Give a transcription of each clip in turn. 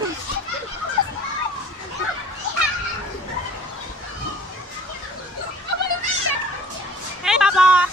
Hey, Baba.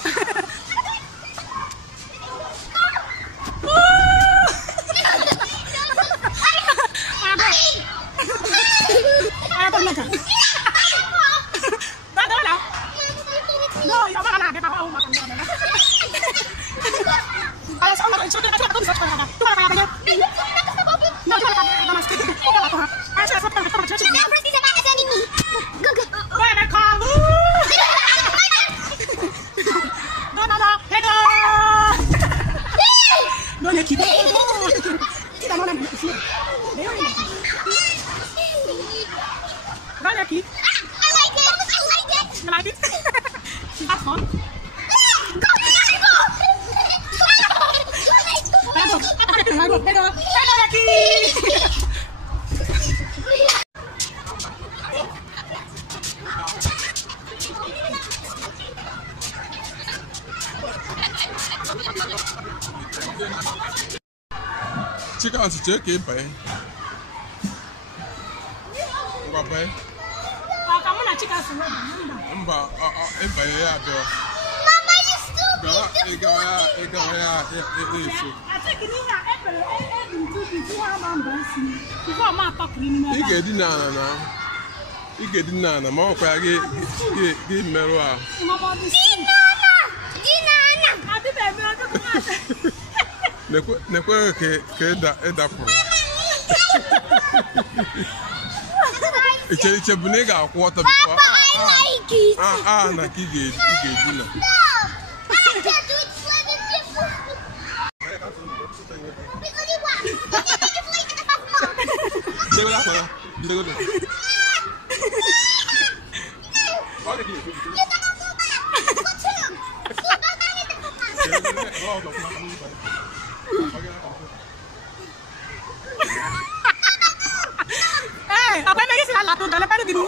Chica as je ke pai. Ngwa pai. Ka mo na chica so na Mba e pai ya do. Mama, you stupid. So. Ati kini na epere ntu ha ma mbansi. Before ma talk ni na. Ige di na ma okwa ge meru a. Dinana. Ati be me odo kuma. Nekwe ke da pro. Iche bune ga akwota before. I like it. Na kige di na. No. I can do it slightly different. Hey, apa lagi sih la tu dalam pada dulu.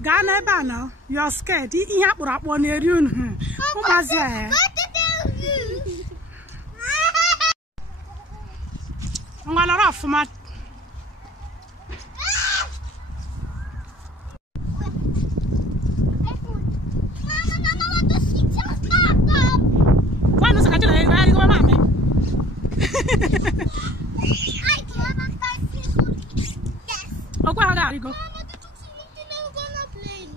Ghana Bana, you're scared. You have to one near you. Who was there? I'm gonna rough my. Go.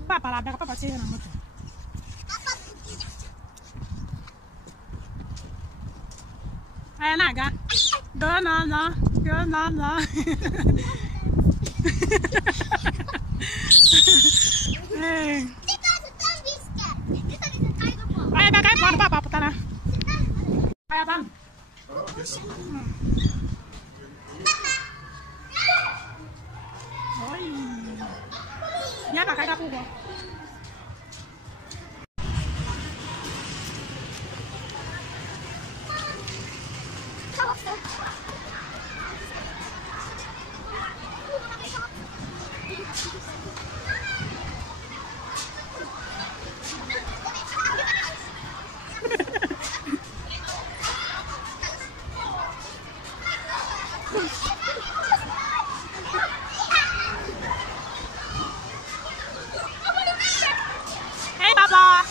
Papa, la bella papa, c'è una moto. Ayan na, ga. Go na, na. Go na, na. Hey. Ayan, kaya po, ano pa, papunta na. Kaya ba? Ôi. Nhá cả cái đá phụ. Hey Papa.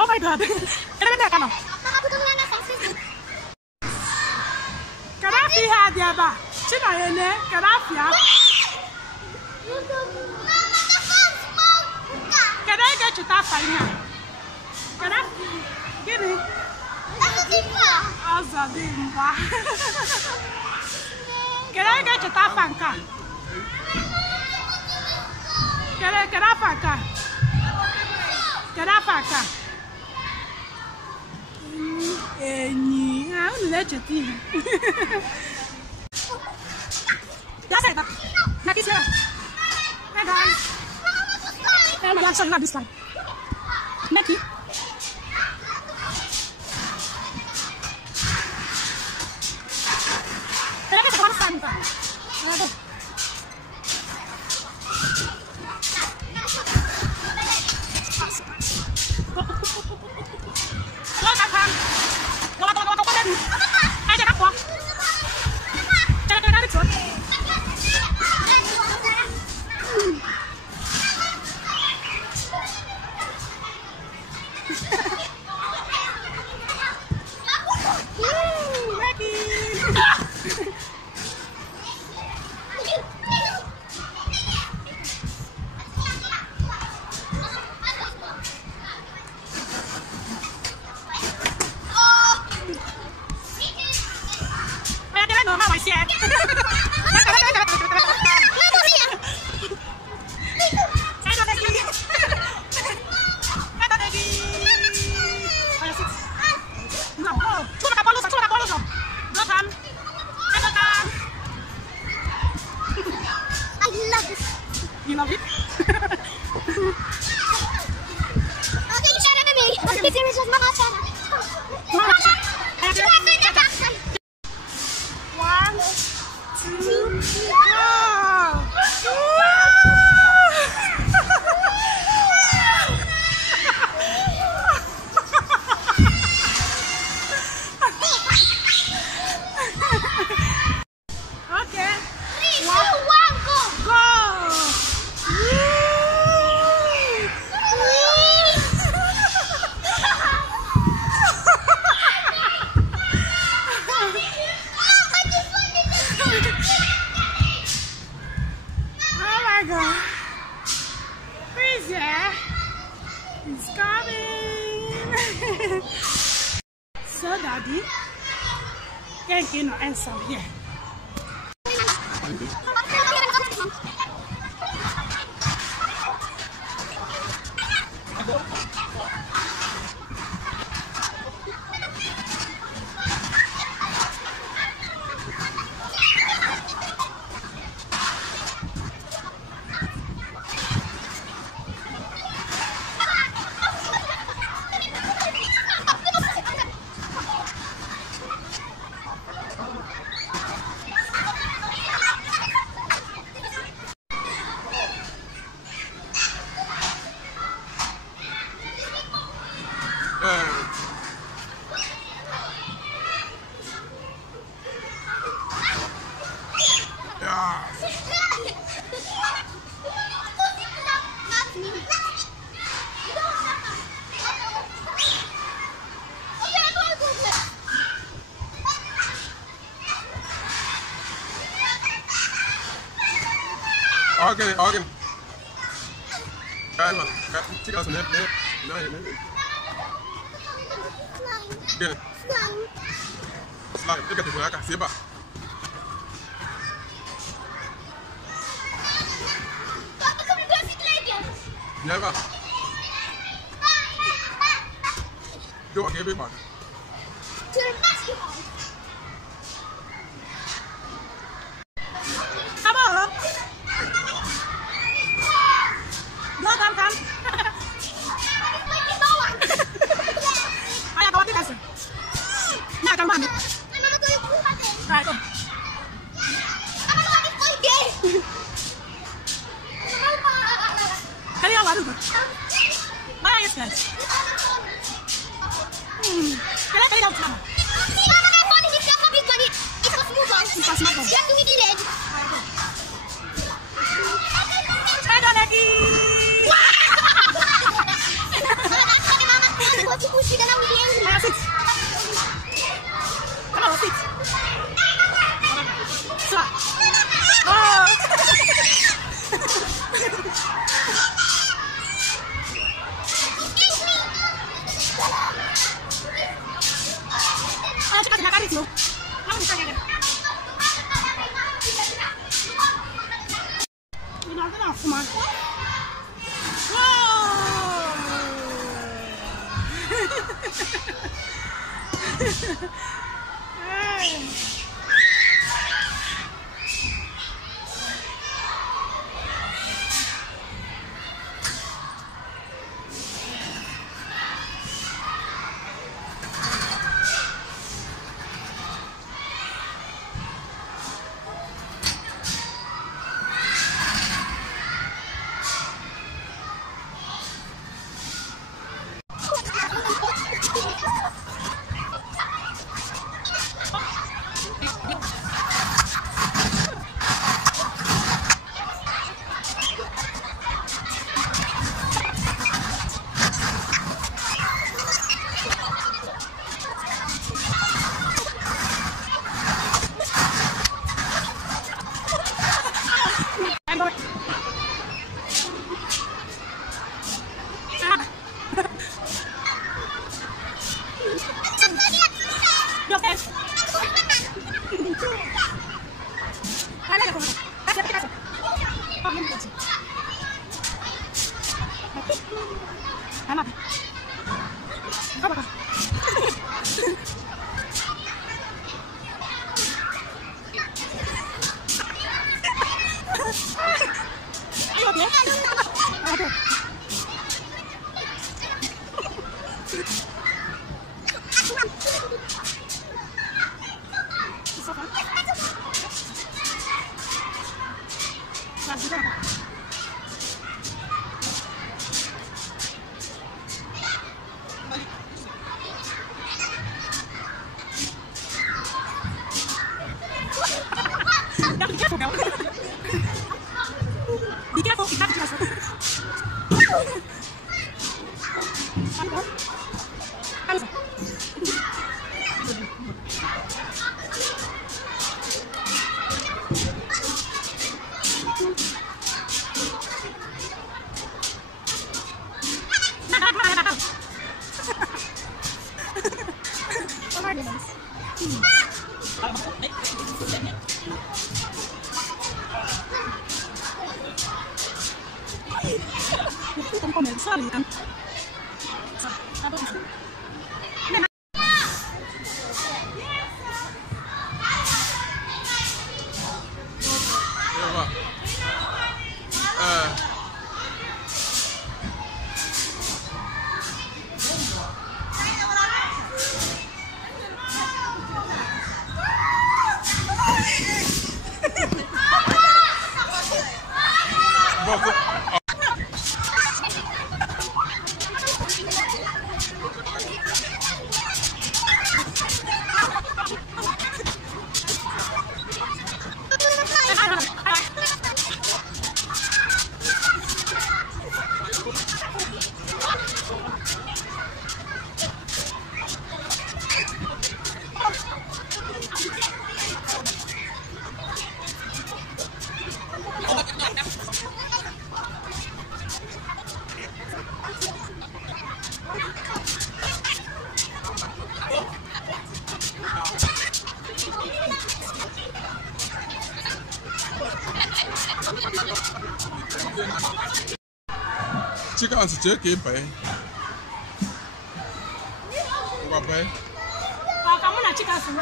Oh my god. Gaddafi had the bar. China, Gaddafi. Can I get you that fine now? Gaddafi, give me. Azadimba. Can I get you that banka? Can I get a banka? Get a banka. I'm let you see. That's it. Now kiss her. Hey guys. I'm going to show you this one. Neki. Let's go one time. You love it? Okay, you share it with me. This is just Mama Sana. One, two, okay. 3, 2, 1, go! Go! Oh my God! Who's there? He's coming! So, Daddy, can't get no answer here. Okay. Kaya man. Chika sa net. Gini. Slime. Ika tipu naka. Siba. Never. Do I give it back? To the basketball. Come on. No, come. Ayo, kau tidak sih. Nah, come on. Right, come. Kali awal dulu. Mana yang stres? Kali awal sama. Ada lagi. Come on, sit. Oh. Cepat nakari dulu. Kamu bisa kan? Ini ada apa, Man? Be careful, it's not just. Sorry, Chicken to check pay. What pay? Come on, chicken for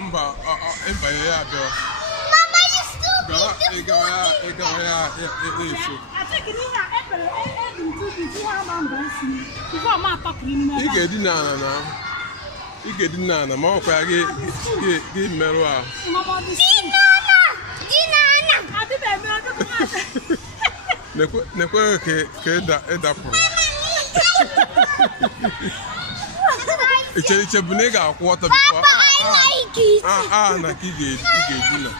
Mba, ya bill. Mama, you stupid. I think you need before my talking. You get dinner now. You get dinner now. More for get Merwa. Nekwe ke da pro. Iche bunega akwota before. Na kige dinner.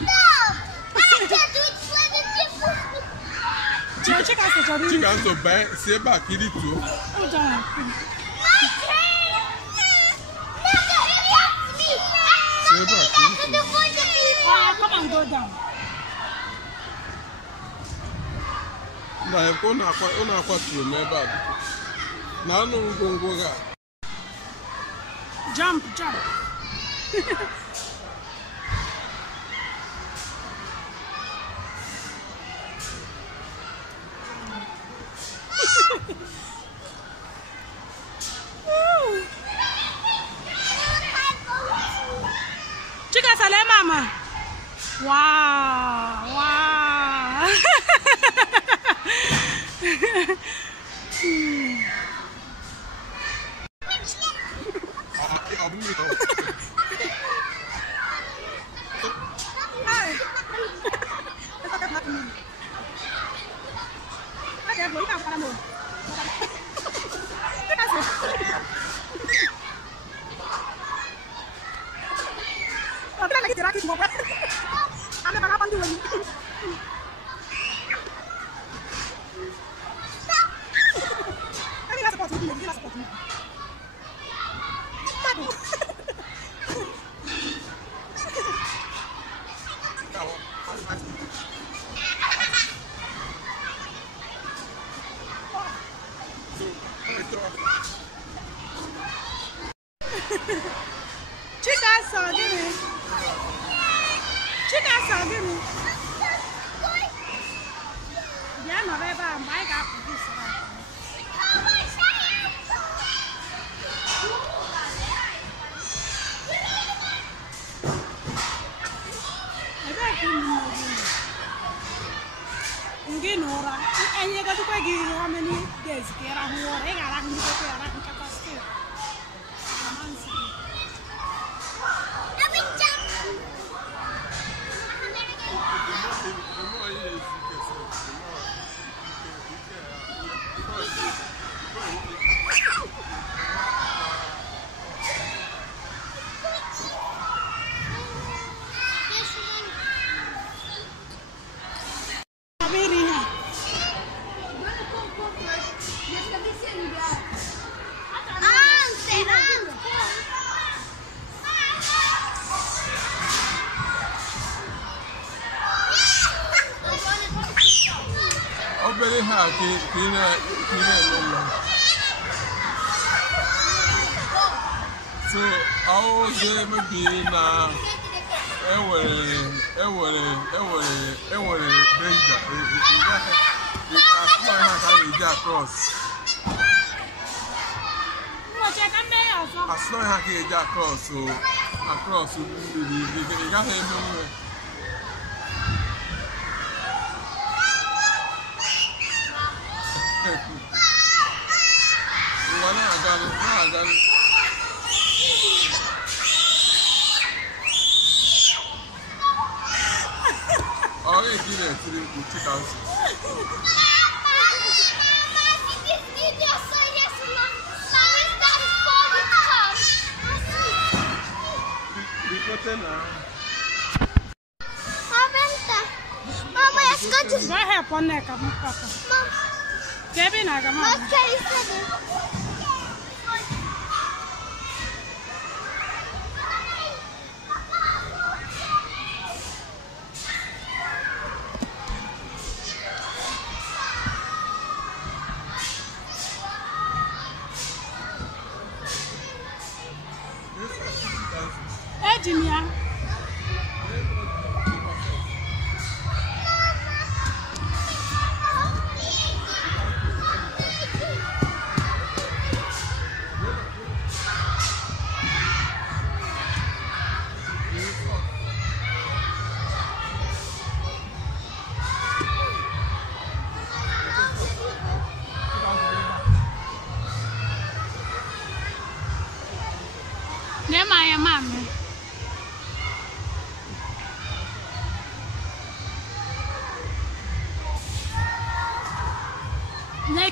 Chicken to buy say back kiri too. Come and go down. Na ona akwa tru me bad. Na no ngongo ga. Jump. Chica sale mama. Wow. How many days? Very hard, so I was maybe now. Danger. As long as you get across, so across, you got him. I got it. Oh, yeah, give it 2,000. Mama, escucha. Vai reponer, Papa. Kevin, agama. Jimia.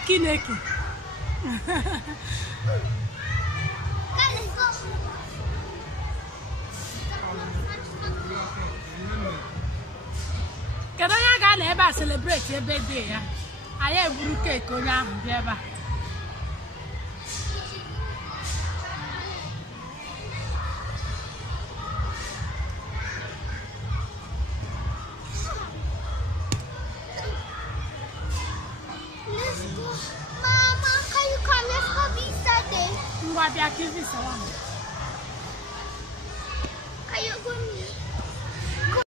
Kineke. Kedu onye a ga-anọ ebe a celebrate ebe dị ya? Anyị eburu keeki onye ahụ bịa ebe a. Mama, can you come? Let's go Visa Day. Ngwa bịa ka visa wa. Can you go me? Go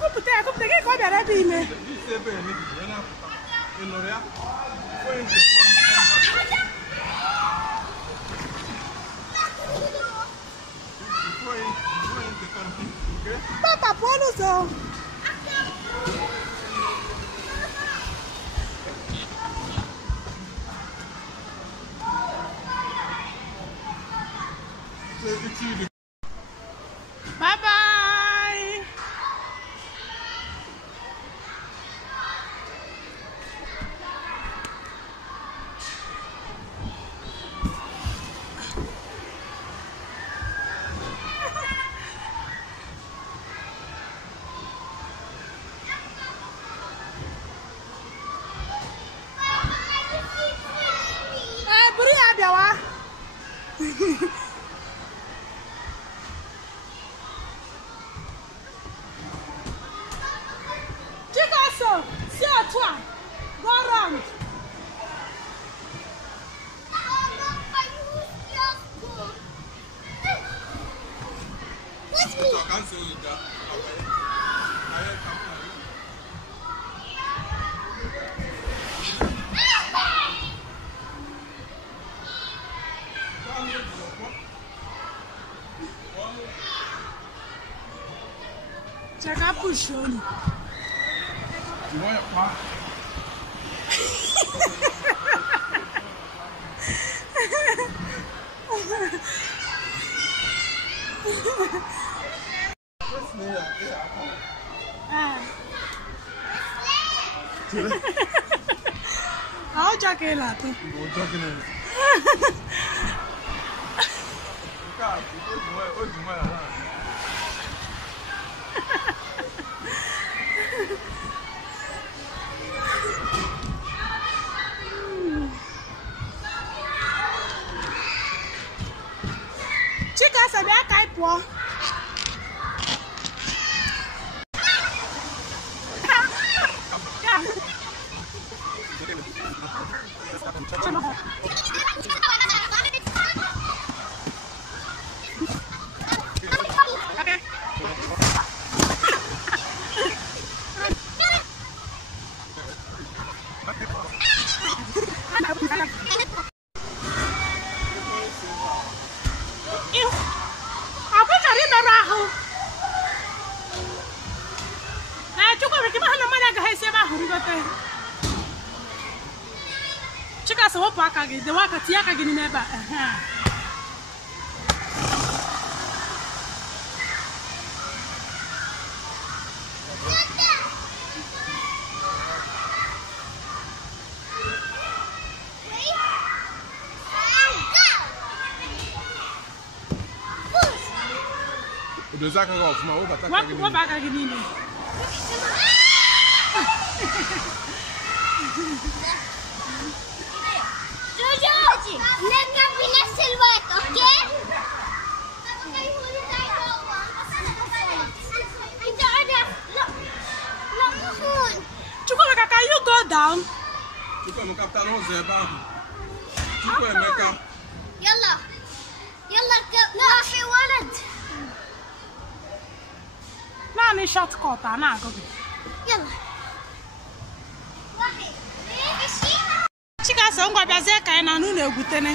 Kupụta ya kupụta gị ka ọ bịara ebe ime. Papa, pụọ n'ụzọ. Bye bye. Buru ya bịawa. Chicago, see a tour. Go around. What's me? Check out push on. You want your part? I'll check it out. Chika sabi aka ipo. Chika sa wopo aka gị dewa aka tinye aka gị n'ime ebe a. Doza aka gị ọfụma, wepụ aka gị n'ime. Jojo, let me finish silhouette, okay? Chukwuemeka, can you go down? Chukwuemeka, pụta n'ụzọ ebe ahụ. Chukwuemeka. يلا يلا روحي ولد. Naanị shortcut a na-agụ gị. يلا. Chika so ngwa bịazie ka anyị na anụ na-egwutene.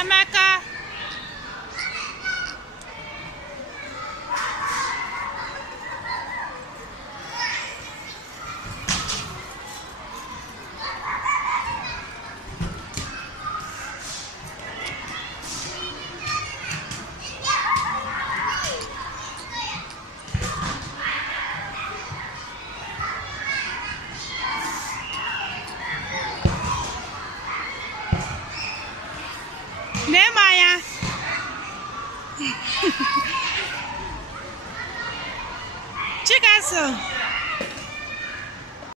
Emeka. Nemaya. Chika so.